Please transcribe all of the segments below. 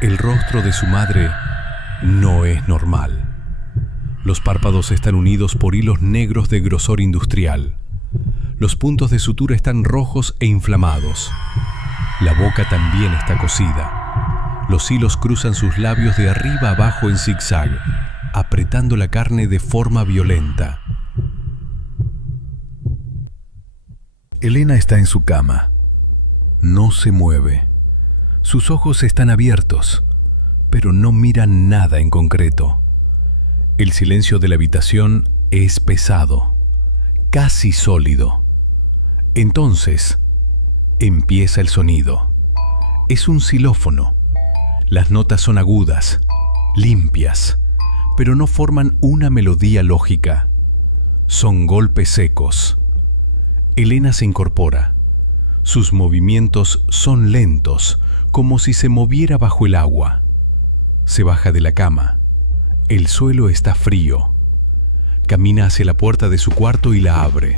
El rostro de su madre no es normal. Los párpados están unidos por hilos negros de grosor industrial. Los puntos de sutura están rojos e inflamados. La boca también está cosida. Los hilos cruzan sus labios de arriba abajo en zigzag, apretando la carne de forma violenta. Elena está en su cama. No se mueve. Sus ojos están abiertos, pero no miran nada en concreto. El silencio de la habitación es pesado, casi sólido. Entonces, empieza el sonido. Es un xilófono. Las notas son agudas, limpias, pero no forman una melodía lógica. Son golpes secos. Elena se incorpora. Sus movimientos son lentos, como si se moviera bajo el agua. Se baja de la cama. El suelo está frío. Camina hacia la puerta de su cuarto y la abre.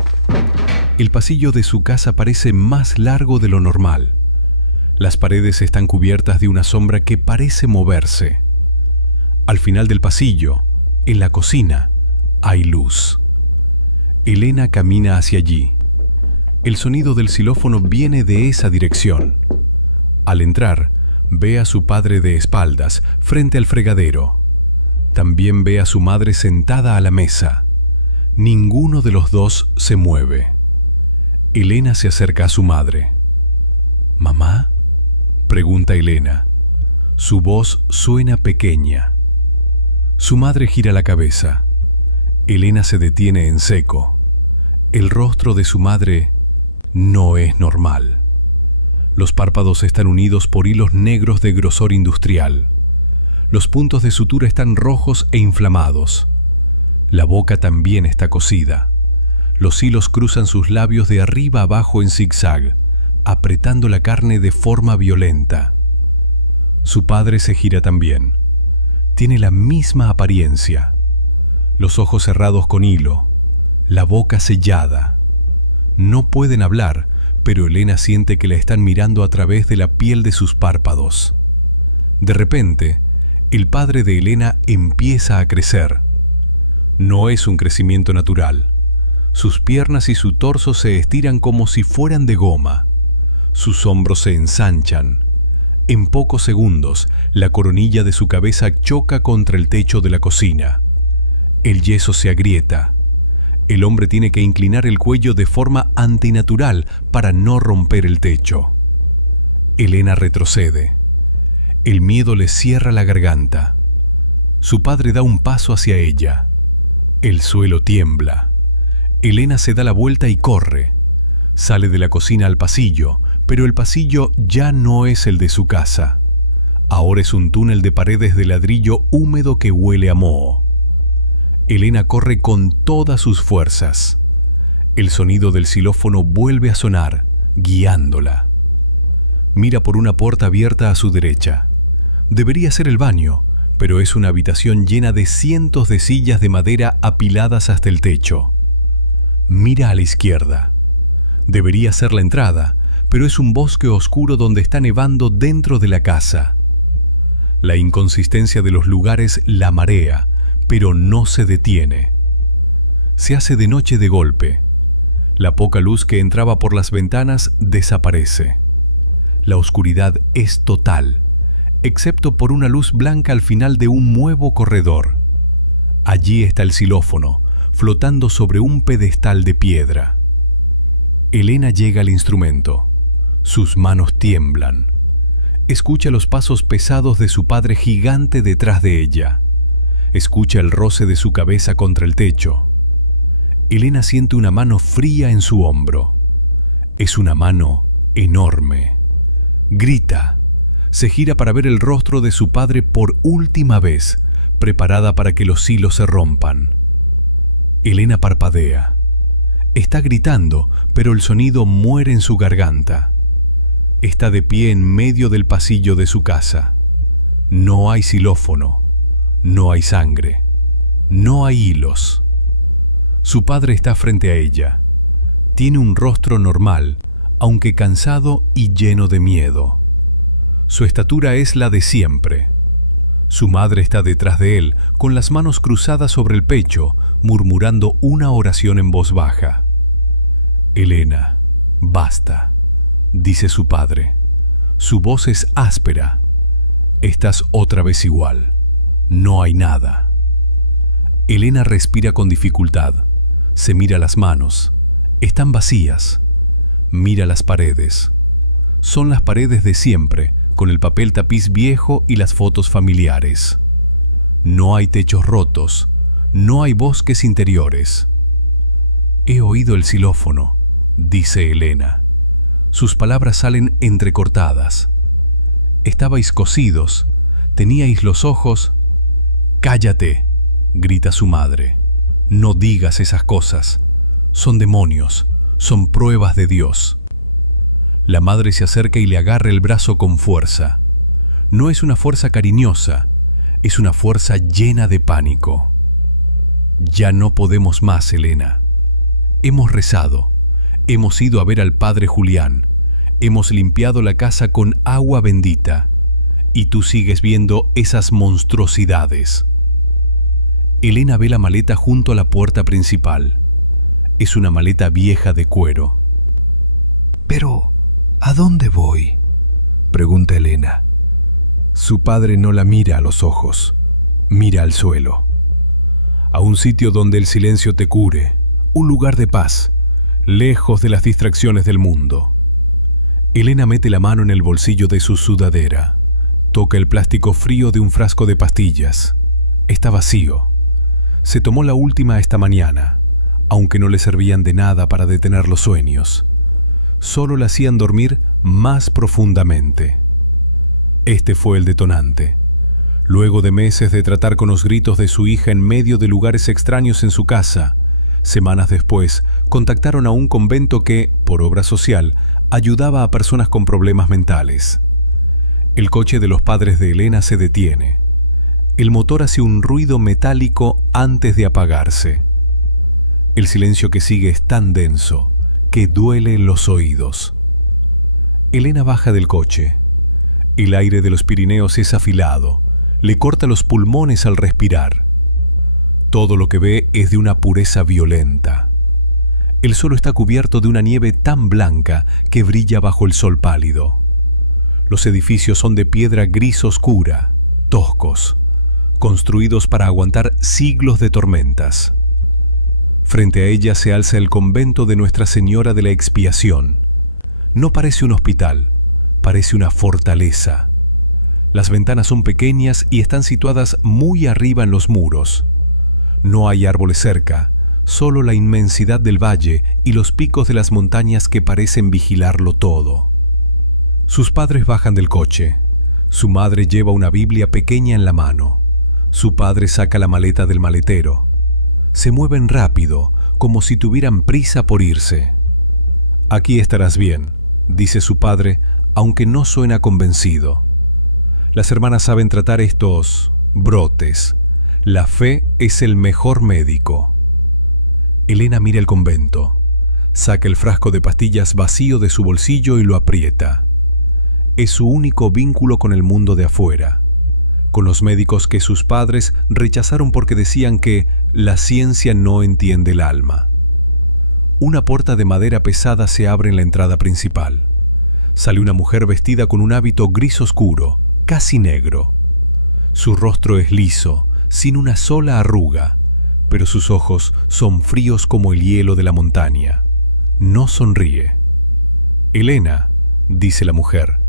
El pasillo de su casa parece más largo de lo normal. Las paredes están cubiertas de una sombra que parece moverse. Al final del pasillo, en la cocina, hay luz. Elena camina hacia allí. El sonido del xilófono viene de esa dirección. Al entrar, ve a su padre de espaldas, frente al fregadero. También ve a su madre sentada a la mesa. Ninguno de los dos se mueve. Elena se acerca a su madre. ¿Mamá?, pregunta Elena. Su voz suena pequeña. Su madre gira la cabeza. Elena se detiene en seco. El rostro de su madre no es normal. Los párpados están unidos por hilos negros de grosor industrial. Los puntos de sutura están rojos e inflamados. La boca también está cosida. Los hilos cruzan sus labios de arriba abajo en zigzag, apretando la carne de forma violenta. Su padre se gira también. Tiene la misma apariencia. Los ojos cerrados con hilo, la boca sellada. No pueden hablar, pero Elena siente que la están mirando a través de la piel de sus párpados. De repente, el padre de Elena empieza a crecer. No es un crecimiento natural. Sus piernas y su torso se estiran como si fueran de goma. Sus hombros se ensanchan. En pocos segundos, la coronilla de su cabeza choca contra el techo de la cocina. El yeso se agrieta. El hombre tiene que inclinar el cuello de forma antinatural para no romper el techo. Elena retrocede. El miedo le cierra la garganta. Su padre da un paso hacia ella. El suelo tiembla. Elena se da la vuelta y corre. Sale de la cocina al pasillo, pero el pasillo ya no es el de su casa. Ahora es un túnel de paredes de ladrillo húmedo que huele a moho. Elena corre con todas sus fuerzas. El sonido del xilófono vuelve a sonar, guiándola. Mira por una puerta abierta a su derecha. Debería ser el baño, pero es una habitación llena de cientos de sillas de madera apiladas hasta el techo. Mira a la izquierda. Debería ser la entrada, pero es un bosque oscuro donde está nevando dentro de la casa. La inconsistencia de los lugares la marea, pero no se detiene. Se hace de noche de golpe. La poca luz que entraba por las ventanas desaparece. La oscuridad es total, excepto por una luz blanca al final de un nuevo corredor. Allí está el xilófono, flotando sobre un pedestal de piedra. Elena llega al instrumento. Sus manos tiemblan. Escucha los pasos pesados de su padre gigante detrás de ella. Escucha el roce de su cabeza contra el techo. Elena siente una mano fría en su hombro. Es una mano enorme. Grita. Se gira para ver el rostro de su padre por última vez, preparada para que los hilos se rompan. Elena parpadea. Está gritando, pero el sonido muere en su garganta. Está de pie en medio del pasillo de su casa. No hay xilófono. No hay sangre. No hay hilos. Su padre está frente a ella. Tiene un rostro normal, aunque cansado y lleno de miedo. Su estatura es la de siempre. Su madre está detrás de él, con las manos cruzadas sobre el pecho, murmurando una oración en voz baja. «Elena, basta», dice su padre. Su voz es áspera. «Estás otra vez igual. No hay nada». Elena respira con dificultad. Se mira las manos. Están vacías. Mira las paredes. Son las paredes de siempre, con el papel tapiz viejo y las fotos familiares. No hay techos rotos. No hay bosques interiores. «He oído el xilófono», dice Elena. Sus palabras salen entrecortadas. «Estabais cosidos. Teníais los ojos». «Cállate», grita su madre. «No digas esas cosas. Son demonios. Son pruebas de Dios». La madre se acerca y le agarra el brazo con fuerza. No es una fuerza cariñosa, es una fuerza llena de pánico. «Ya no podemos más, Elena. Hemos rezado, hemos ido a ver al padre Julián, hemos limpiado la casa con agua bendita, y tú sigues viendo esas monstruosidades». Elena ve la maleta junto a la puerta principal. Es una maleta vieja de cuero. «Pero, ¿a dónde voy?», pregunta Elena. Su padre no la mira a los ojos, mira al suelo. «A un sitio donde el silencio te cure, un lugar de paz, lejos de las distracciones del mundo». Elena mete la mano en el bolsillo de su sudadera. Toca el plástico frío de un frasco de pastillas. Está vacío. Se tomó la última esta mañana, aunque no le servían de nada para detener los sueños. Solo la hacían dormir más profundamente. Este fue el detonante. Luego de meses de tratar con los gritos de su hija en medio de lugares extraños en su casa, semanas después contactaron a un convento que, por obra social, ayudaba a personas con problemas mentales. El coche de los padres de Elena se detiene. El motor hace un ruido metálico antes de apagarse. El silencio que sigue es tan denso que duele en los oídos. Elena baja del coche. El aire de los Pirineos es afilado, le corta los pulmones al respirar. Todo lo que ve es de una pureza violenta. El suelo está cubierto de una nieve tan blanca que brilla bajo el sol pálido. Los edificios son de piedra gris oscura, toscos, construidos para aguantar siglos de tormentas. Frente a ella se alza el convento de Nuestra Señora de la Expiación. No parece un hospital, parece una fortaleza. Las ventanas son pequeñas y están situadas muy arriba en los muros. No hay árboles cerca, solo la inmensidad del valle y los picos de las montañas que parecen vigilarlo todo. Sus padres bajan del coche. Su madre lleva una Biblia pequeña en la mano. Su padre saca la maleta del maletero. Se mueven rápido, como si tuvieran prisa por irse. «Aquí estarás bien», dice su padre, aunque no suena convencido. Las hermanas saben tratar estos brotes. La fe es el mejor médico. Elena mira el convento. Saca el frasco de pastillas vacío de su bolsillo y lo aprieta. Es su único vínculo con el mundo de afuera, con los médicos que sus padres rechazaron porque decían que la ciencia no entiende el alma. Una puerta de madera pesada se abre en la entrada principal. Sale una mujer vestida con un hábito gris oscuro, casi negro. Su rostro es liso, sin una sola arruga, pero sus ojos son fríos como el hielo de la montaña. No sonríe. «Elena», dice la mujer.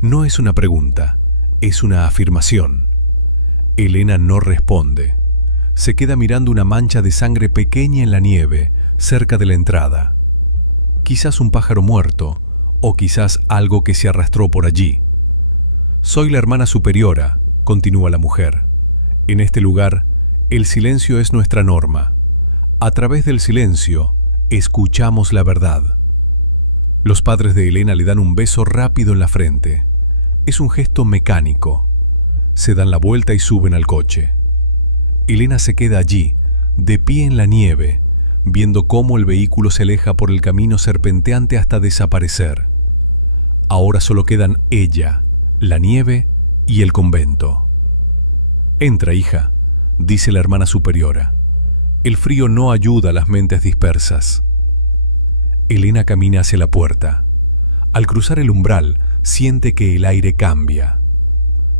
No es una pregunta, es una afirmación. Elena no responde. Se queda mirando una mancha de sangre pequeña en la nieve, cerca de la entrada. Quizás un pájaro muerto, o quizás algo que se arrastró por allí. «Soy la hermana superiora», continúa la mujer. «En este lugar, el silencio es nuestra norma. A través del silencio, escuchamos la verdad». Los padres de Elena le dan un beso rápido en la frente. Es un gesto mecánico. Se dan la vuelta y suben al coche. Elena se queda allí, de pie en la nieve, viendo cómo el vehículo se aleja por el camino serpenteante hasta desaparecer. Ahora solo quedan ella, la nieve y el convento. «Entra, hija», dice la hermana superiora. «El frío no ayuda a las mentes dispersas». Elena camina hacia la puerta. Al cruzar el umbral, siente que el aire cambia.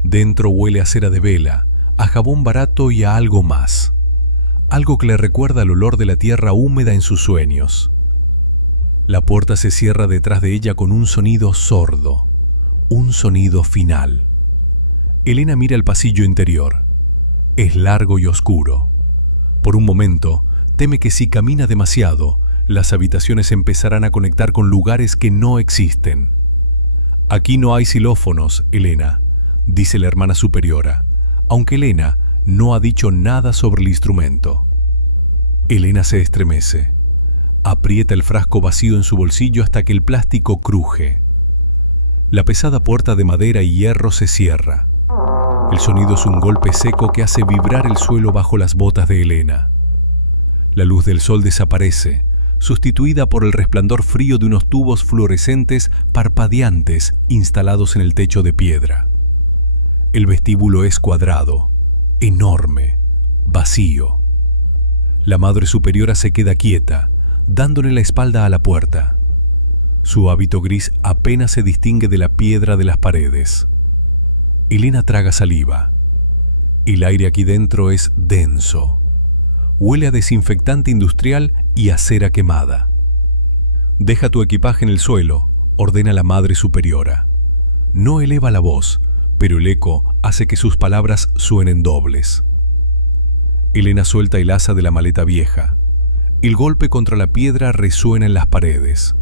Dentro huele a cera de vela, a jabón barato y a algo más. Algo que le recuerda el olor de la tierra húmeda en sus sueños. La puerta se cierra detrás de ella con un sonido sordo, un sonido final. Elena mira el pasillo interior. Es largo y oscuro. Por un momento, teme que si camina demasiado, las habitaciones empezarán a conectar con lugares que no existen. «Aquí no hay xilófonos, Elena», dice la hermana superiora, aunque Elena no ha dicho nada sobre el instrumento. Elena se estremece. Aprieta el frasco vacío en su bolsillo hasta que el plástico cruje. La pesada puerta de madera y hierro se cierra. El sonido es un golpe seco que hace vibrar el suelo bajo las botas de Elena. La luz del sol desaparece, sustituida por el resplandor frío de unos tubos fluorescentes parpadeantes instalados en el techo de piedra. El vestíbulo es cuadrado, enorme, vacío. La madre superiora se queda quieta, dándole la espalda a la puerta. Su hábito gris apenas se distingue de la piedra de las paredes. Elena traga saliva. El aire aquí dentro es denso. Huele a desinfectante industrial y a cera quemada. «Deja tu equipaje en el suelo», ordena la madre superiora. No eleva la voz, pero el eco hace que sus palabras suenen dobles. Elena suelta el asa de la maleta vieja. El golpe contra la piedra resuena en las paredes.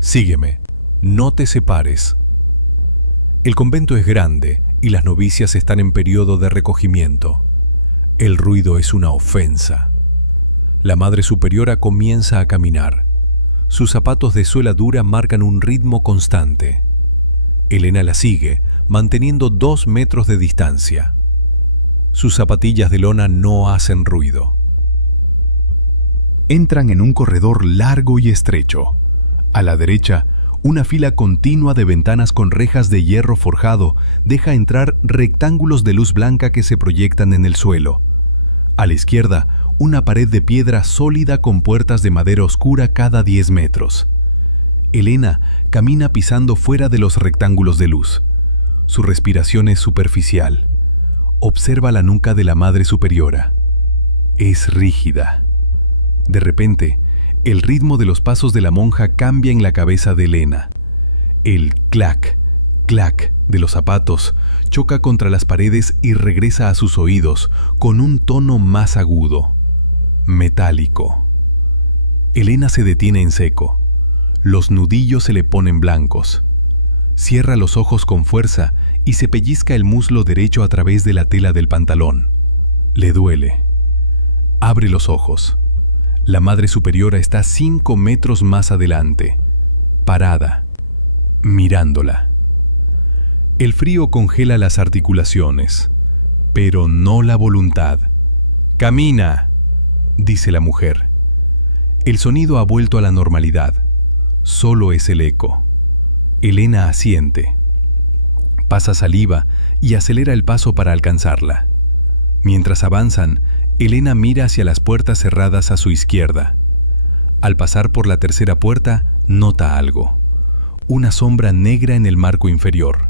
«Sígueme, no te separes». El convento es grande y las novicias están en periodo de recogimiento. El ruido es una ofensa. La madre superiora comienza a caminar. Sus zapatos de suela dura marcan un ritmo constante. Elena la sigue, manteniendo 2 metros de distancia. Sus zapatillas de lona no hacen ruido. Entran en un corredor largo y estrecho. A la derecha, una fila continua de ventanas con rejas de hierro forjado deja entrar rectángulos de luz blanca que se proyectan en el suelo. A la izquierda, una pared de piedra sólida con puertas de madera oscura cada 10 metros. Elena camina pisando fuera de los rectángulos de luz. Su respiración es superficial. Observa la nuca de la madre superiora. Es rígida. De repente, el ritmo de los pasos de la monja cambia en la cabeza de Elena. El clac, clac de los zapatos choca contra las paredes y regresa a sus oídos con un tono más agudo, metálico. Elena se detiene en seco. Los nudillos se le ponen blancos. Cierra los ojos con fuerza y se pellizca el muslo derecho a través de la tela del pantalón. Le duele. Abre los ojos. La madre superiora está 5 metros más adelante, parada, mirándola. El frío congela las articulaciones, pero no la voluntad. «Camina», dice la mujer. El sonido ha vuelto a la normalidad. Solo es el eco. Elena asiente. Pasa saliva y acelera el paso para alcanzarla. Mientras avanzan, Elena mira hacia las puertas cerradas a su izquierda. Al pasar por la tercera puerta, nota algo. Una sombra negra en el marco inferior.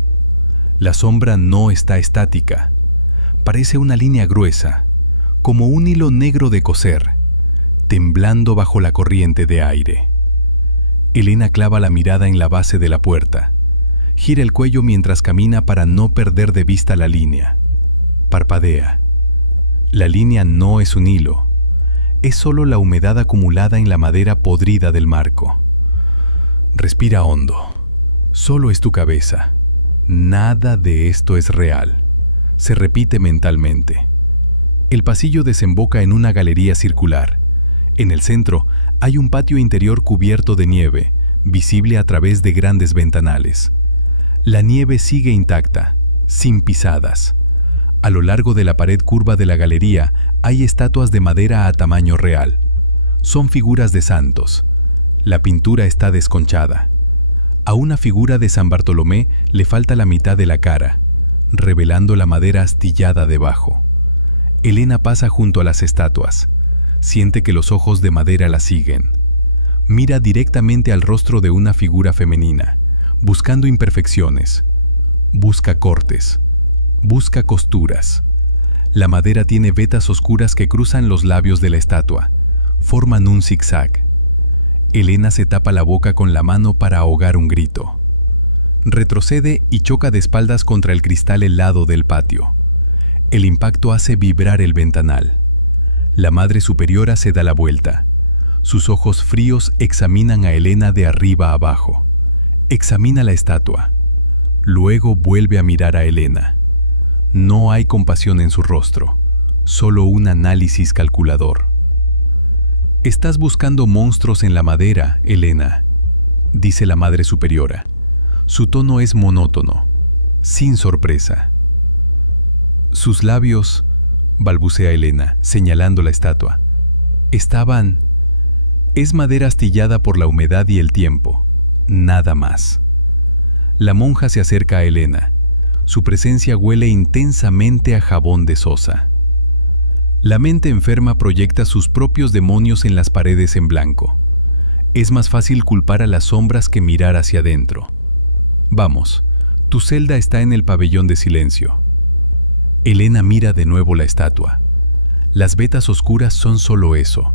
La sombra no está estática. Parece una línea gruesa, como un hilo negro de coser, temblando bajo la corriente de aire. Elena clava la mirada en la base de la puerta. Gira el cuello mientras camina para no perder de vista la línea. Parpadea. La línea no es un hilo. Es solo la humedad acumulada en la madera podrida del marco. Respira hondo. Solo es tu cabeza. Nada de esto es real. Se repite mentalmente. El pasillo desemboca en una galería circular. En el centro hay un patio interior cubierto de nieve, visible a través de grandes ventanales. La nieve sigue intacta, sin pisadas. A lo largo de la pared curva de la galería hay estatuas de madera a tamaño real. Son figuras de santos. La pintura está desconchada. A una figura de San Bartolomé le falta la mitad de la cara, revelando la madera astillada debajo. Elena pasa junto a las estatuas. Siente que los ojos de madera la siguen. Mira directamente al rostro de una figura femenina, buscando imperfecciones. Busca cortes. Busca costuras. La madera tiene vetas oscuras que cruzan los labios de la estatua. Forman un zigzag. Elena se tapa la boca con la mano para ahogar un grito. Retrocede y choca de espaldas contra el cristal helado del patio. El impacto hace vibrar el ventanal. La Madre Superiora se da la vuelta. Sus ojos fríos examinan a Elena de arriba a abajo. Examina la estatua. Luego vuelve a mirar a Elena. No hay compasión en su rostro, solo un análisis calculador. «Estás buscando monstruos en la madera, Elena», dice la Madre Superiora. Su tono es monótono, sin sorpresa. Sus labios, balbucea Elena, señalando la estatua, estaban... Es madera astillada por la humedad y el tiempo, nada más. La monja se acerca a Elena. Su presencia huele intensamente a jabón de sosa. La mente enferma proyecta sus propios demonios en las paredes en blanco. Es más fácil culpar a las sombras que mirar hacia adentro. Vamos, tu celda está en el pabellón de silencio. Elena mira de nuevo la estatua. Las vetas oscuras son solo eso,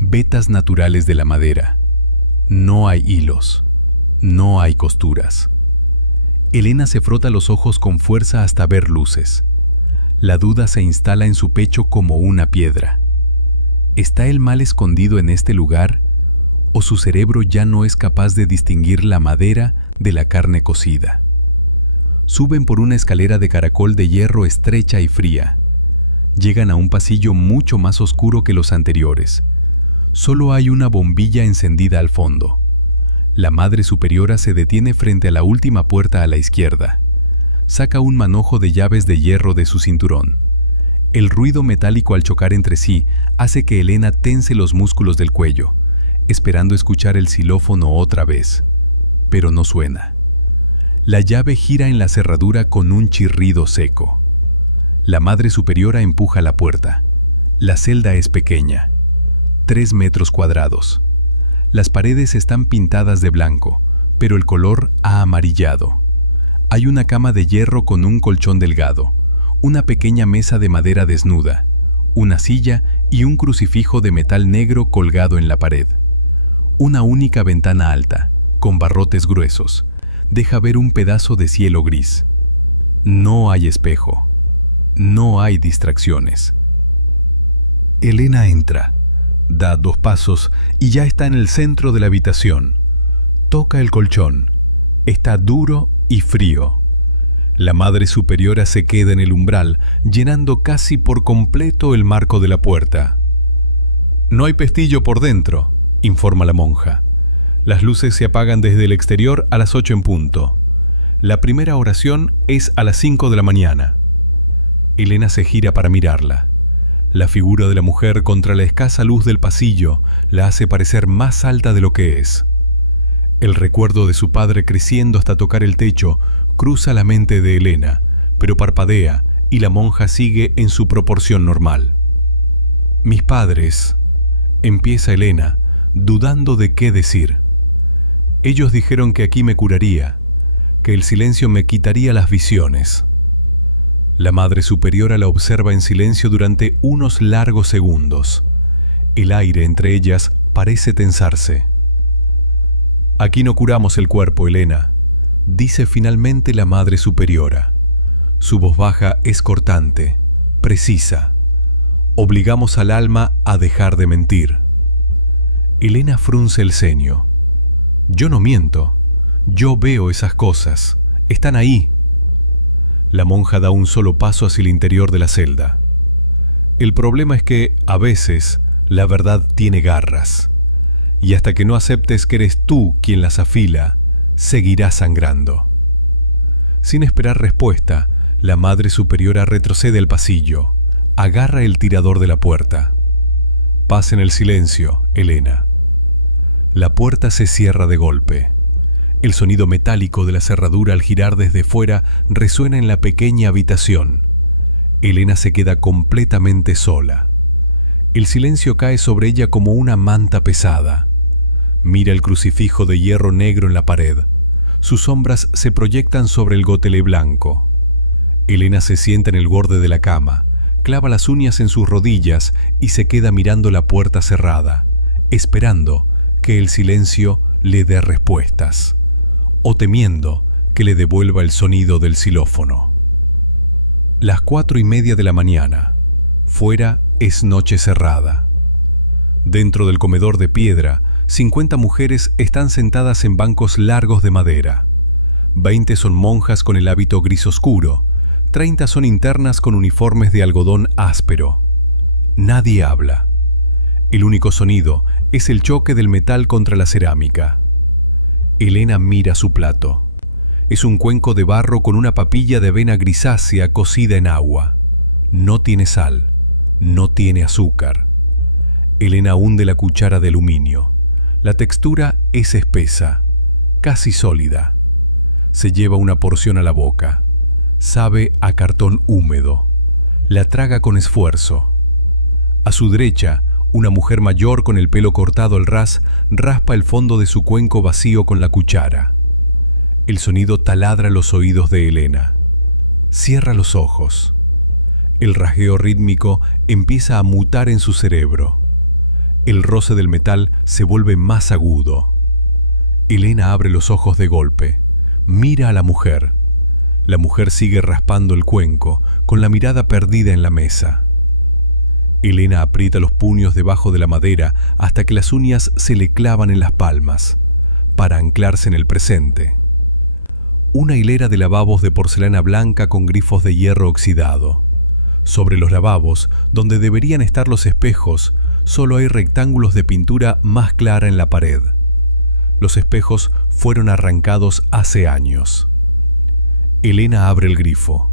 vetas naturales de la madera. No hay hilos, no hay costuras. Elena se frota los ojos con fuerza hasta ver luces. La duda se instala en su pecho como una piedra. ¿Está el mal escondido en este lugar? ¿O su cerebro ya no es capaz de distinguir la madera de la carne cocida? Suben por una escalera de caracol de hierro estrecha y fría. Llegan a un pasillo mucho más oscuro que los anteriores. Solo hay una bombilla encendida al fondo. La Madre Superiora se detiene frente a la última puerta a la izquierda. Saca un manojo de llaves de hierro de su cinturón. El ruido metálico al chocar entre sí hace que Elena tense los músculos del cuello, esperando escuchar el xilófono otra vez. Pero no suena. La llave gira en la cerradura con un chirrido seco. La Madre Superiora empuja la puerta. La celda es pequeña, 3 metros cuadrados. Las paredes están pintadas de blanco, pero el color ha amarillado. Hay una cama de hierro con un colchón delgado, una pequeña mesa de madera desnuda, una silla y un crucifijo de metal negro colgado en la pared. Una única ventana alta, con barrotes gruesos, deja ver un pedazo de cielo gris. No hay espejo. No hay distracciones. Elena entra. Da 2 pasos y ya está en el centro de la habitación. Toca el colchón. Está duro y frío. La Madre Superiora se queda en el umbral, llenando casi por completo el marco de la puerta. «No hay pestillo por dentro», informa la monja. Las luces se apagan desde el exterior a las 8 en punto. La primera oración es a las 5 de la mañana. Elena se gira para mirarla. La figura de la mujer contra la escasa luz del pasillo la hace parecer más alta de lo que es. El recuerdo de su padre creciendo hasta tocar el techo cruza la mente de Elena, pero parpadea y la monja sigue en su proporción normal. «Mis padres», empieza Elena, dudando de qué decir. «Ellos dijeron que aquí me curaría, que el silencio me quitaría las visiones». La Madre Superiora la observa en silencio durante unos largos segundos. El aire entre ellas parece tensarse. «Aquí no curamos el cuerpo, Elena», dice finalmente la Madre Superiora. Su voz baja es cortante, precisa. «Obligamos al alma a dejar de mentir». Elena frunce el ceño. «Yo no miento. Yo veo esas cosas. Están ahí». La monja da un solo paso hacia el interior de la celda. «El problema es que, a veces, la verdad tiene garras. Y hasta que no aceptes que eres tú quien las afila, seguirá sangrando». Sin esperar respuesta, la Madre Superiora retrocede al pasillo, agarra el tirador de la puerta. «Paz en el silencio, Elena». La puerta se cierra de golpe. El sonido metálico de la cerradura al girar desde fuera resuena en la pequeña habitación. Elena se queda completamente sola. El silencio cae sobre ella como una manta pesada. Mira el crucifijo de hierro negro en la pared. Sus sombras se proyectan sobre el gotelé blanco. Elena se sienta en el borde de la cama, clava las uñas en sus rodillas y se queda mirando la puerta cerrada, esperando que el silencio le dé respuestas, o temiendo que le devuelva el sonido del xilófono. Las 4:30 de la mañana. Fuera es noche cerrada. Dentro del comedor de piedra, 50 mujeres están sentadas en bancos largos de madera. 20 son monjas con el hábito gris oscuro. 30 son internas con uniformes de algodón áspero. Nadie habla. El único sonido es el choque del metal contra la cerámica. Elena mira su plato. Es un cuenco de barro con una papilla de avena grisácea cocida en agua. No tiene sal, no tiene azúcar. Elena hunde la cuchara de aluminio. La textura es espesa, casi sólida. Se lleva una porción a la boca. Sabe a cartón húmedo. La traga con esfuerzo. A su derecha, una mujer mayor con el pelo cortado al ras raspa el fondo de su cuenco vacío con la cuchara. El sonido taladra los oídos de Elena. Cierra los ojos. El rasgueo rítmico empieza a mutar en su cerebro. El roce del metal se vuelve más agudo. Elena abre los ojos de golpe. Mira a la mujer. La mujer sigue raspando el cuenco, con la mirada perdida en la mesa. Elena aprieta los puños debajo de la madera hasta que las uñas se le clavan en las palmas, para anclarse en el presente. Una hilera de lavabos de porcelana blanca con grifos de hierro oxidado. Sobre los lavabos, donde deberían estar los espejos, solo hay rectángulos de pintura más clara en la pared. Los espejos fueron arrancados hace años. Elena abre el grifo.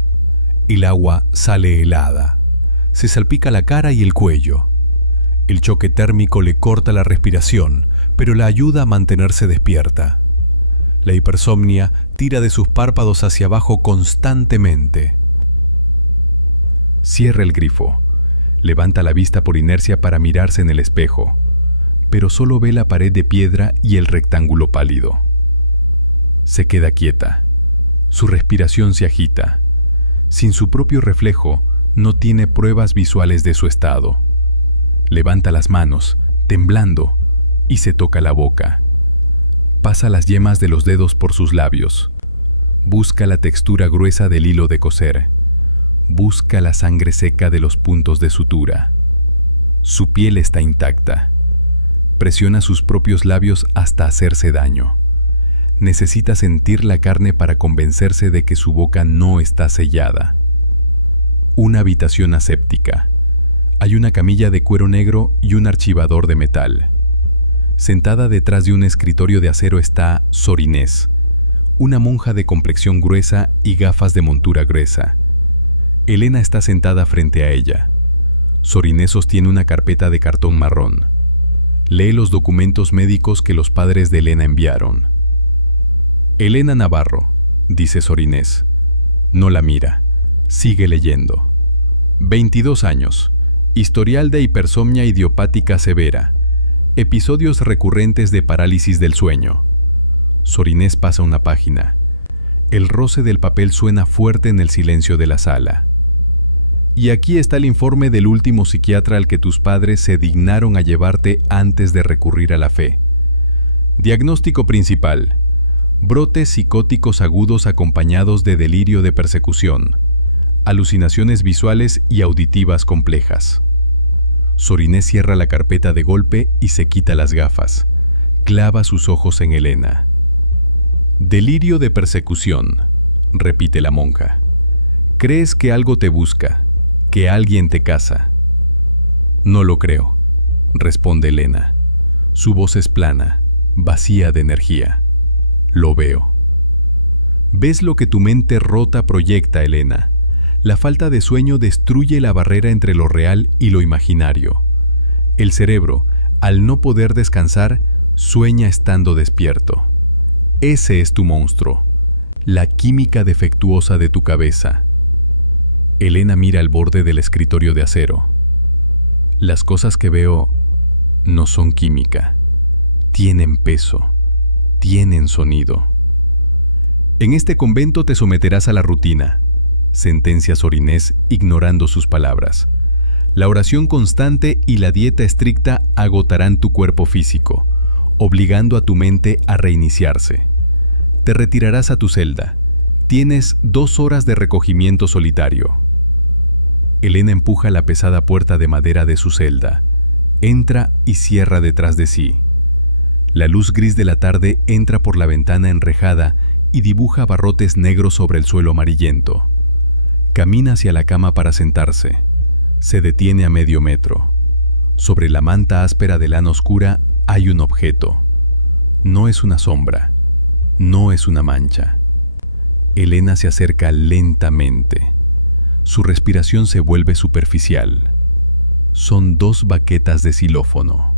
El agua sale helada. Se salpica la cara y el cuello. El choque térmico le corta la respiración, pero la ayuda a mantenerse despierta. La hipersomnia tira de sus párpados hacia abajo constantemente. Cierra el grifo. Levanta la vista por inercia para mirarse en el espejo, pero solo ve la pared de piedra y el rectángulo pálido. Se queda quieta. Su respiración se agita. Sin su propio reflejo, no tiene pruebas visuales de su estado. Levanta las manos, temblando, y se toca la boca. Pasa las yemas de los dedos por sus labios. Busca la textura gruesa del hilo de coser. Busca la sangre seca de los puntos de sutura. Su piel está intacta. Presiona sus propios labios hasta hacerse daño. Necesita sentir la carne para convencerse de que su boca no está sellada. Una habitación aséptica. Hay una camilla de cuero negro y un archivador de metal. Sentada detrás de un escritorio de acero está Sor Inés, una monja de complexión gruesa y gafas de montura gruesa. Elena está sentada frente a ella. Sor Inés sostiene una carpeta de cartón marrón. Lee los documentos médicos que los padres de Elena enviaron. Elena Navarro, dice Sor Inés. No la mira. Sigue leyendo. 22 años. Historial de hipersomnia idiopática severa. Episodios recurrentes de parálisis del sueño. Sor Inés pasa una página. El roce del papel suena fuerte en el silencio de la sala. Y aquí está el informe del último psiquiatra al que tus padres se dignaron a llevarte antes de recurrir a la fe. Diagnóstico principal: brotes psicóticos agudos acompañados de delirio de persecución, alucinaciones visuales y auditivas complejas. Sor Inés cierra la carpeta de golpe y se quita las gafas. Clava sus ojos en Elena. Delirio de persecución, repite la monja. Crees que algo te busca, que alguien te caza. No lo creo, responde Elena. Su voz es plana, vacía de energía. Lo veo. ¿Ves lo que tu mente rota proyecta, Elena? La falta de sueño destruye la barrera entre lo real y lo imaginario. El cerebro, al no poder descansar, sueña estando despierto. Ese es tu monstruo, la química defectuosa de tu cabeza. Elena mira al borde del escritorio de acero. Las cosas que veo no son química. Tienen peso, tienen sonido. En este convento te someterás a la rutina, sentencia Sor Inés ignorando sus palabras. La oración constante y la dieta estricta agotarán tu cuerpo físico, obligando a tu mente a reiniciarse. Te retirarás a tu celda. Tienes 2 horas de recogimiento solitario. Elena empuja la pesada puerta de madera de su celda. Entra y cierra detrás de sí. La luz gris de la tarde entra por la ventana enrejada y dibuja barrotes negros sobre el suelo amarillento. Camina hacia la cama para sentarse. Se detiene a medio metro. Sobre la manta áspera de lana oscura hay un objeto. No es una sombra. No es una mancha. Elena se acerca lentamente. Su respiración se vuelve superficial. Son 2 baquetas de xilófono.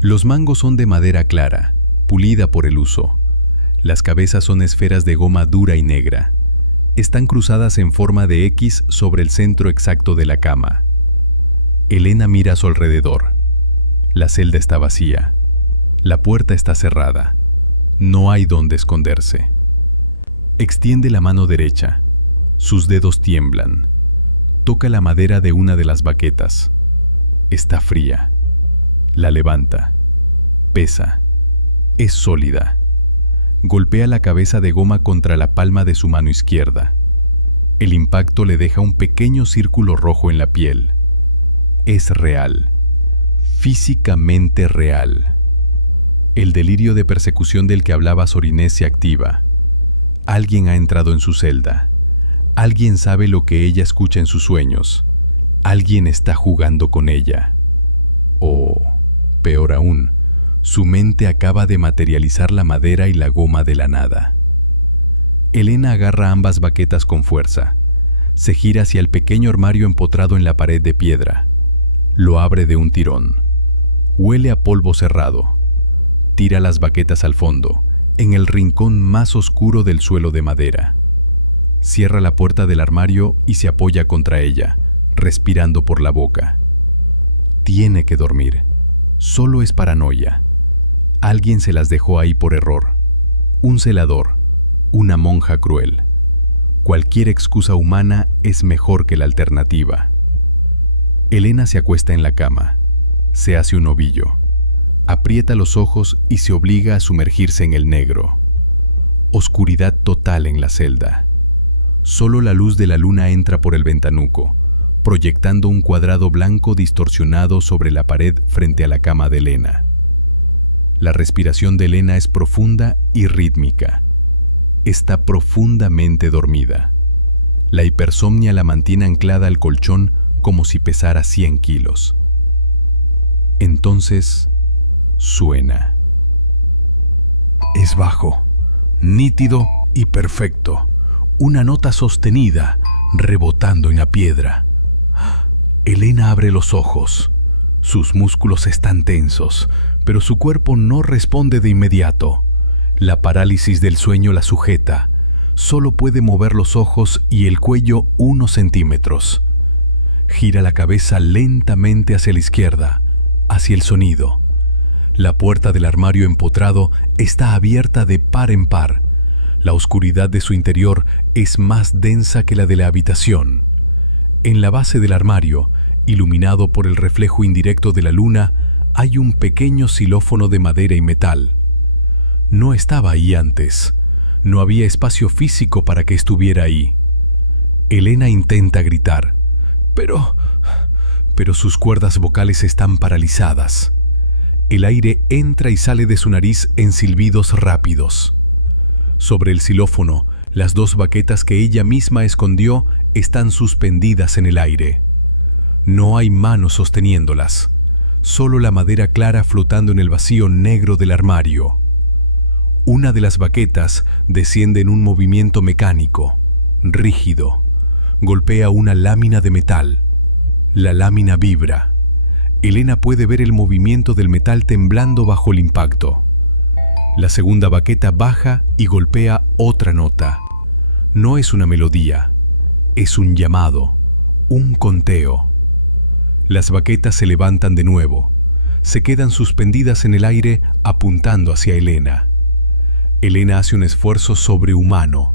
Los mangos son de madera clara, pulida por el uso. Las cabezas son esferas de goma dura y negra. Están cruzadas en forma de X sobre el centro exacto de la cama. Elena mira a su alrededor. La celda está vacía. La puerta está cerrada. No hay dónde esconderse. Extiende la mano derecha. Sus dedos tiemblan. Toca la madera de una de las baquetas. Está fría. La levanta. Pesa. Es sólida. Golpea la cabeza de goma contra la palma de su mano izquierda. El impacto le deja un pequeño círculo rojo en la piel. Es real. Físicamente real. El delirio de persecución del que hablaba Sor Inés se activa. Alguien ha entrado en su celda. Alguien sabe lo que ella escucha en sus sueños. Alguien está jugando con ella. O, peor aún, su mente acaba de materializar la madera y la goma de la nada. Elena agarra ambas baquetas con fuerza. Se gira hacia el pequeño armario empotrado en la pared de piedra. Lo abre de un tirón. Huele a polvo cerrado. Tira las baquetas al fondo, en el rincón más oscuro del suelo de madera. Cierra la puerta del armario y se apoya contra ella, respirando por la boca. Tiene que dormir. Solo es paranoia. Alguien se las dejó ahí por error. Un celador, una monja cruel. Cualquier excusa humana es mejor que la alternativa. Elena se acuesta en la cama. Se hace un ovillo. Aprieta los ojos y se obliga a sumergirse en el negro. Oscuridad total en la celda. Solo la luz de la luna entra por el ventanuco, proyectando un cuadrado blanco distorsionado sobre la pared frente a la cama de Elena. La respiración de Elena es profunda y rítmica. Está profundamente dormida. La hipersomnia la mantiene anclada al colchón como si pesara 100 kilos. Entonces, suena. Es bajo, nítido y perfecto. Una nota sostenida, rebotando en la piedra. Elena abre los ojos. Sus músculos están tensos, pero su cuerpo no responde de inmediato. La parálisis del sueño la sujeta. Solo puede mover los ojos y el cuello unos centímetros. Gira la cabeza lentamente hacia la izquierda, hacia el sonido. La puerta del armario empotrado está abierta de par en par. La oscuridad de su interior es más densa que la de la habitación. En la base del armario, iluminado por el reflejo indirecto de la luna, hay un pequeño xilófono de madera y metal. No estaba ahí antes. No había espacio físico para que estuviera ahí. Elena intenta gritar, pero sus cuerdas vocales están paralizadas. El aire entra y sale de su nariz en silbidos rápidos. Sobre el xilófono, las 2 baquetas que ella misma escondió están suspendidas en el aire. No hay manos sosteniéndolas, solo la madera clara flotando en el vacío negro del armario. Una de las baquetas desciende en un movimiento mecánico, rígido. Golpea una lámina de metal. La lámina vibra. Elena puede ver el movimiento del metal temblando bajo el impacto. La segunda baqueta baja y golpea otra nota. No es una melodía, es un llamado, un conteo. Las baquetas se levantan de nuevo, se quedan suspendidas en el aire apuntando hacia Elena. Elena hace un esfuerzo sobrehumano,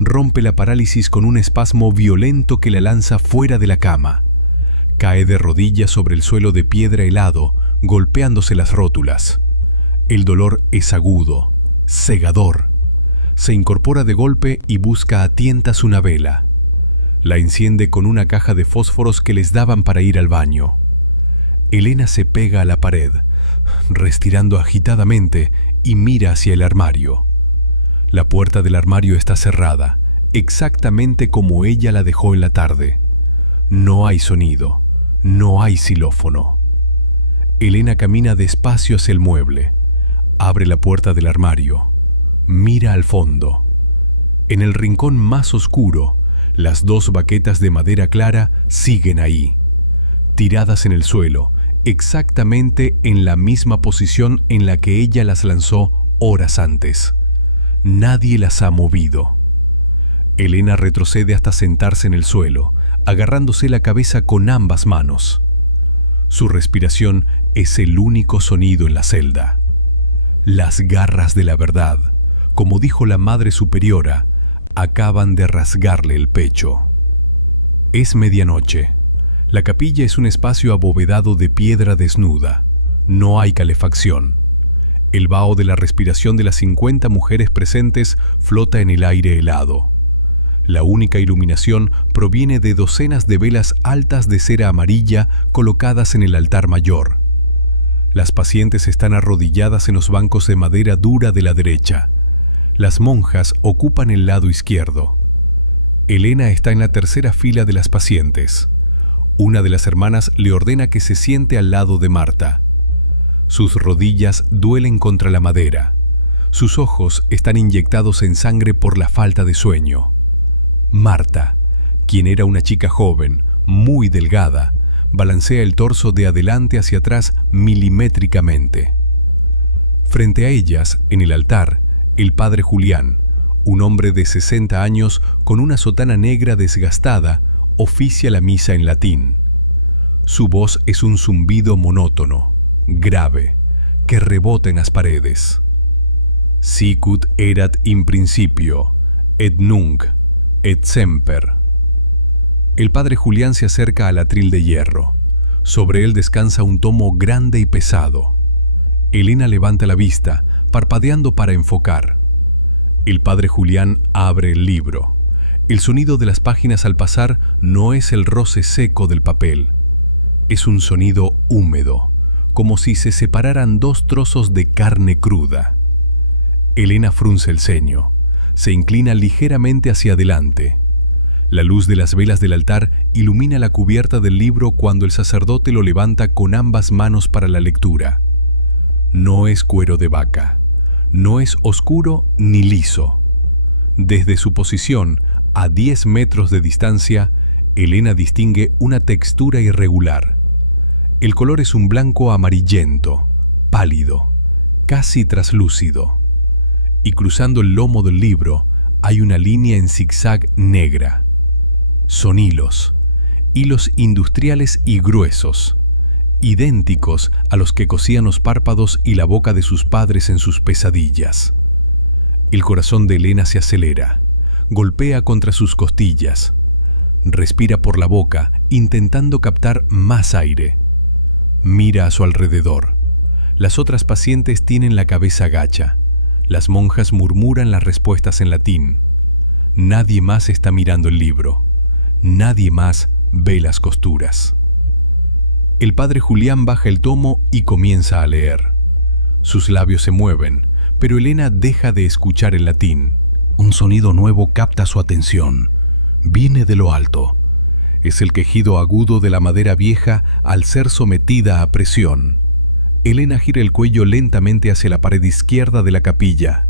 rompe la parálisis con un espasmo violento que la lanza fuera de la cama. Cae de rodillas sobre el suelo de piedra helado, golpeándose las rótulas. El dolor es agudo, cegador. Se incorpora de golpe y busca a tientas una vela. La enciende con una caja de fósforos que les daban para ir al baño. Elena se pega a la pared, respirando agitadamente, y mira hacia el armario. La puerta del armario está cerrada, exactamente como ella la dejó en la tarde. No hay sonido, no hay xilófono. Elena camina despacio hacia el mueble. Abre la puerta del armario. Mira al fondo. En el rincón más oscuro, las dos baquetas de madera clara siguen ahí, tiradas en el suelo, exactamente en la misma posición en la que ella las lanzó horas antes. Nadie las ha movido. Elena retrocede hasta sentarse en el suelo, agarrándose la cabeza con ambas manos. Su respiración es el único sonido en la celda. Las garras de la verdad, como dijo la Madre Superiora, acaban de rasgarle el pecho. Es medianoche. La capilla es un espacio abovedado de piedra desnuda. No hay calefacción. El vaho de la respiración de las 50 mujeres presentes flota en el aire helado. La única iluminación proviene de docenas de velas altas de cera amarilla colocadas en el altar mayor. Las pacientes están arrodilladas en los bancos de madera dura de la derecha. Las monjas ocupan el lado izquierdo. Elena está en la tercera fila de las pacientes. Una de las hermanas le ordena que se siente al lado de Marta. Sus rodillas duelen contra la madera. Sus ojos están inyectados en sangre por la falta de sueño. Marta, quien era una chica joven, muy delgada, balancea el torso de adelante hacia atrás milimétricamente. Frente a ellas, en el altar, el padre Julián, un hombre de 60 años con una sotana negra desgastada, oficia la misa en latín. Su voz es un zumbido monótono, grave, que rebota en las paredes. Sicut erat in principio, et nunc, et semper. El padre Julián se acerca al atril de hierro. Sobre él descansa un tomo grande y pesado. Elena levanta la vista, parpadeando para enfocar. El padre Julián abre el libro. El sonido de las páginas al pasar no es el roce seco del papel. Es un sonido húmedo, como si se separaran dos trozos de carne cruda. Elena frunce el ceño. Se inclina ligeramente hacia adelante. La luz de las velas del altar ilumina la cubierta del libro cuando el sacerdote lo levanta con ambas manos para la lectura. No es cuero de vaca. No es oscuro ni liso. Desde su posición, a 10 metros de distancia, Elena distingue una textura irregular. El color es un blanco amarillento, pálido, casi traslúcido. Y cruzando el lomo del libro hay una línea en zigzag negra. Son hilos industriales y gruesos, idénticos a los que cosían los párpados y la boca de sus padres en sus pesadillas. El corazón de Elena se acelera, golpea contra sus costillas. Respira por la boca, intentando captar más aire. Mira a su alrededor. Las otras pacientes tienen la cabeza gacha. Las monjas murmuran las respuestas en latín. Nadie más está mirando el libro. Nadie más ve las costuras. El padre Julián baja el tomo y comienza a leer. Sus labios se mueven, pero Elena deja de escuchar el latín. Un sonido nuevo capta su atención. Viene de lo alto. Es el quejido agudo de la madera vieja al ser sometida a presión. Elena gira el cuello lentamente hacia la pared izquierda de la capilla.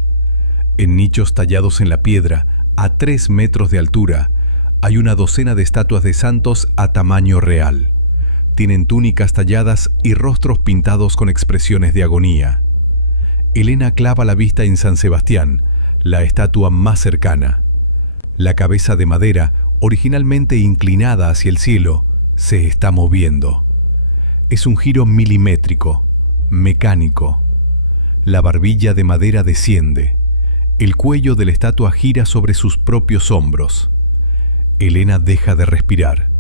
En nichos tallados en la piedra, a 3 metros de altura, hay una docena de estatuas de santos a tamaño real. Tienen túnicas talladas y rostros pintados con expresiones de agonía. Elena clava la vista en San Sebastián, la estatua más cercana. La cabeza de madera, originalmente inclinada hacia el cielo, se está moviendo. Es un giro milimétrico, mecánico. La barbilla de madera desciende. El cuello de la estatua gira sobre sus propios hombros. Elena deja de respirar.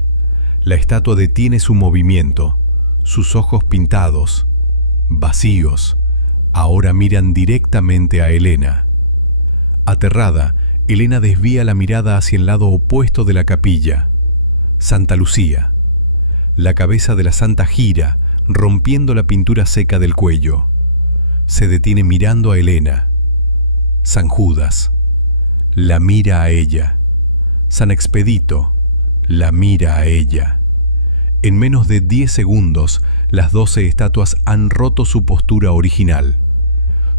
La estatua detiene su movimiento. Sus ojos pintados, vacíos, ahora miran directamente a Elena. Aterrada, Elena desvía la mirada hacia el lado opuesto de la capilla. Santa Lucía. La cabeza de la santa gira, rompiendo la pintura seca del cuello. Se detiene mirando a Elena. San Judas. La mira a ella. San Expedito. La mira a ella. En menos de 10 segundos, las 12 estatuas han roto su postura original.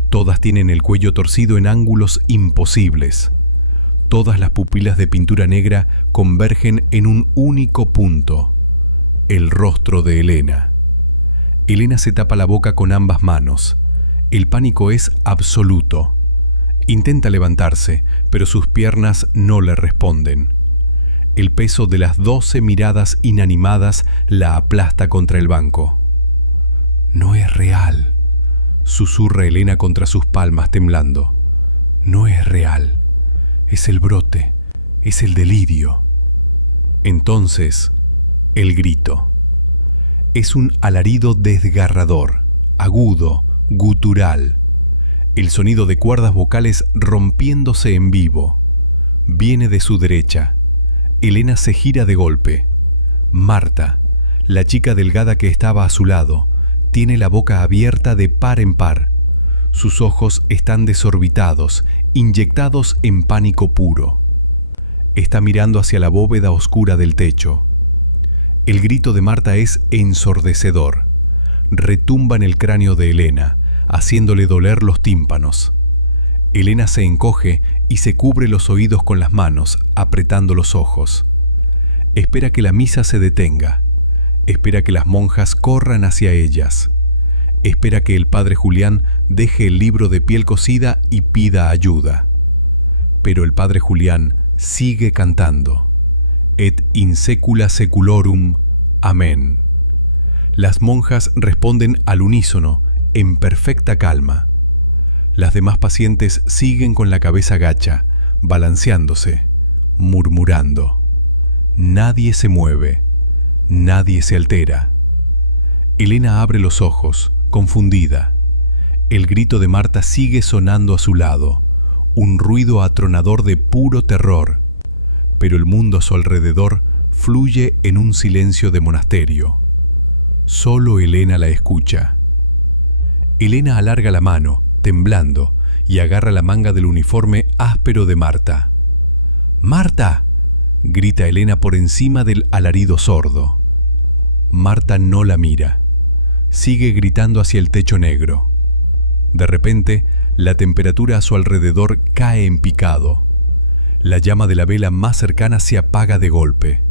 Todas tienen el cuello torcido en ángulos imposibles. Todas las pupilas de pintura negra convergen en un único punto: el rostro de Elena. Elena se tapa la boca con ambas manos. El pánico es absoluto. Intenta levantarse, pero sus piernas no le responden. El peso de las 12 miradas inanimadas la aplasta contra el banco. «No es real», susurra Elena contra sus palmas temblando. «No es real. Es el brote, es el delirio». Entonces, el grito. Es un alarido desgarrador, agudo, gutural. El sonido de cuerdas vocales rompiéndose en vivo. Viene de su derecha. Elena se gira de golpe. Marta, la chica delgada que estaba a su lado, tiene la boca abierta de par en par. Sus ojos están desorbitados, inyectados en pánico puro. Está mirando hacia la bóveda oscura del techo. El grito de Marta es ensordecedor. Retumba en el cráneo de Elena, haciéndole doler los tímpanos. Elena se encoge y se cubre los oídos con las manos, apretando los ojos. Espera que la misa se detenga. Espera que las monjas corran hacia ellas. Espera que el padre Julián deje el libro de piel cocida y pida ayuda. Pero el padre Julián sigue cantando. Et in secula seculorum. Amén. Las monjas responden al unísono, en perfecta calma. Las demás pacientes siguen con la cabeza gacha, balanceándose, murmurando. Nadie se mueve, nadie se altera. Elena abre los ojos, confundida. El grito de Marta sigue sonando a su lado, un ruido atronador de puro terror, pero el mundo a su alrededor fluye en un silencio de monasterio. Solo Elena la escucha. Elena alarga la mano, temblando, y agarra la manga del uniforme áspero de Marta. ¡Marta!, grita Elena por encima del alarido sordo. Marta no la mira. Sigue gritando hacia el techo negro. De repente, la temperatura a su alrededor cae en picado. La llama de la vela más cercana se apaga de golpe.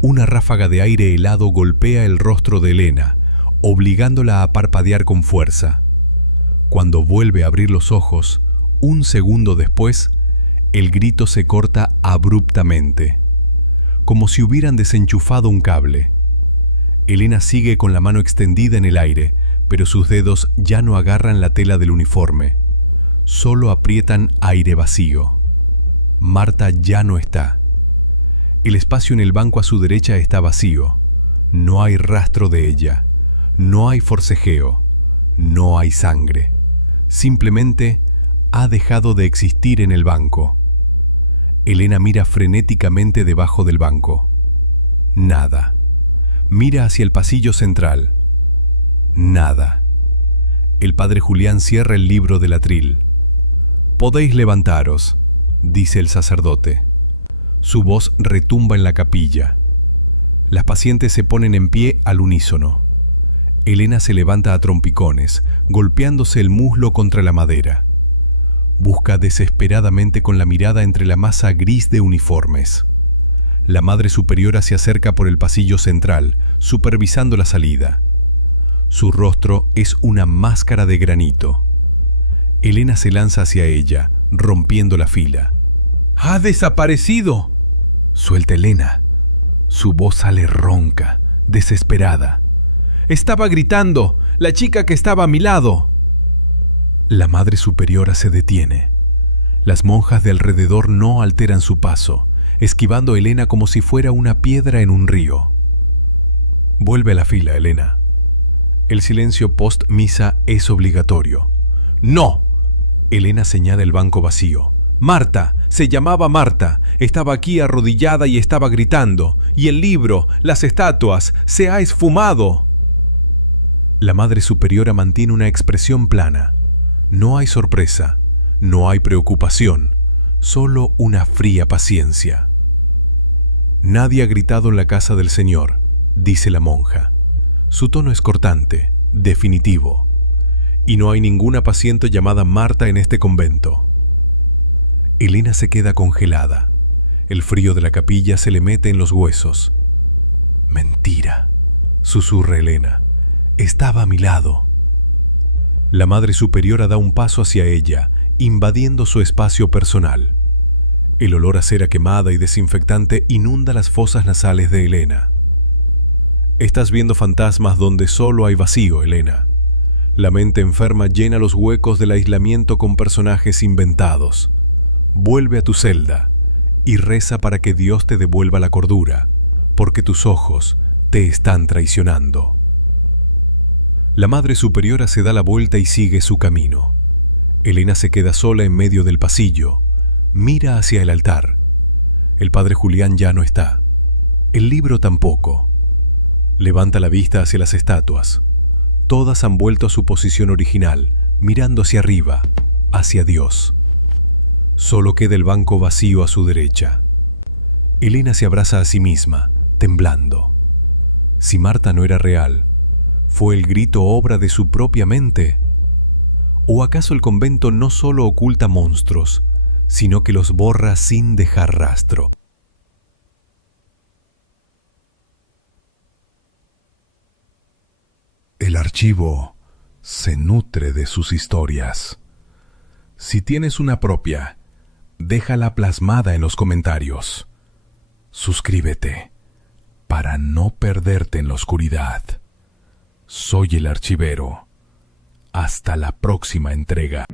Una ráfaga de aire helado golpea el rostro de Elena, obligándola a parpadear con fuerza. Cuando vuelve a abrir los ojos, un segundo después, el grito se corta abruptamente, como si hubieran desenchufado un cable. Elena sigue con la mano extendida en el aire, pero sus dedos ya no agarran la tela del uniforme. Solo aprietan aire vacío. Marta ya no está. El espacio en el banco a su derecha está vacío. No hay rastro de ella. No hay forcejeo. No hay sangre. Simplemente ha dejado de existir en el banco. Elena mira frenéticamente debajo del banco. Nada. Mira hacia el pasillo central. Nada. El padre Julián cierra el libro del atril. «Podéis levantaros», dice el sacerdote. Su voz retumba en la capilla. Las pacientes se ponen en pie al unísono. Elena se levanta a trompicones, golpeándose el muslo contra la madera. Busca desesperadamente con la mirada entre la masa gris de uniformes. La Madre Superiora se acerca por el pasillo central, supervisando la salida. Su rostro es una máscara de granito. Elena se lanza hacia ella, rompiendo la fila. ¡Ha desaparecido!, suelta Elena. Su voz sale ronca, desesperada. ¡Estaba gritando! ¡La chica que estaba a mi lado! La Madre Superiora se detiene. Las monjas de alrededor no alteran su paso, esquivando a Elena como si fuera una piedra en un río. Vuelve a la fila, Elena. El silencio post-misa es obligatorio. ¡No! Elena señala el banco vacío. Marta, se llamaba Marta, estaba aquí arrodillada y estaba gritando, y el libro, las estatuas, se ha esfumado. La Madre Superiora mantiene una expresión plana. No hay sorpresa, no hay preocupación, solo una fría paciencia. Nadie ha gritado en la casa del Señor, dice la monja. Su tono es cortante, definitivo. Y no hay ninguna paciente llamada Marta en este convento. Elena se queda congelada. El frío de la capilla se le mete en los huesos. Mentira, susurra Elena. Estaba a mi lado. La Madre Superiora da un paso hacia ella, invadiendo su espacio personal. El olor a cera quemada y desinfectante inunda las fosas nasales de Elena. Estás viendo fantasmas donde solo hay vacío, Elena. La mente enferma llena los huecos del aislamiento con personajes inventados. Vuelve a tu celda y reza para que Dios te devuelva la cordura, porque tus ojos te están traicionando. La Madre Superiora se da la vuelta y sigue su camino. Elena se queda sola en medio del pasillo. Mira hacia el altar. El padre Julián ya no está. El libro tampoco. Levanta la vista hacia las estatuas. Todas han vuelto a su posición original, mirando hacia arriba, hacia Dios. Solo queda el banco vacío a su derecha. Elena se abraza a sí misma, temblando. Si Marta no era real, ¿fue el grito obra de su propia mente? ¿O acaso el convento no solo oculta monstruos, sino que los borra sin dejar rastro? El archivo se nutre de sus historias. Si tienes una propia, déjala plasmada en los comentarios. Suscríbete para no perderte en la oscuridad. Soy el archivero. Hasta la próxima entrega.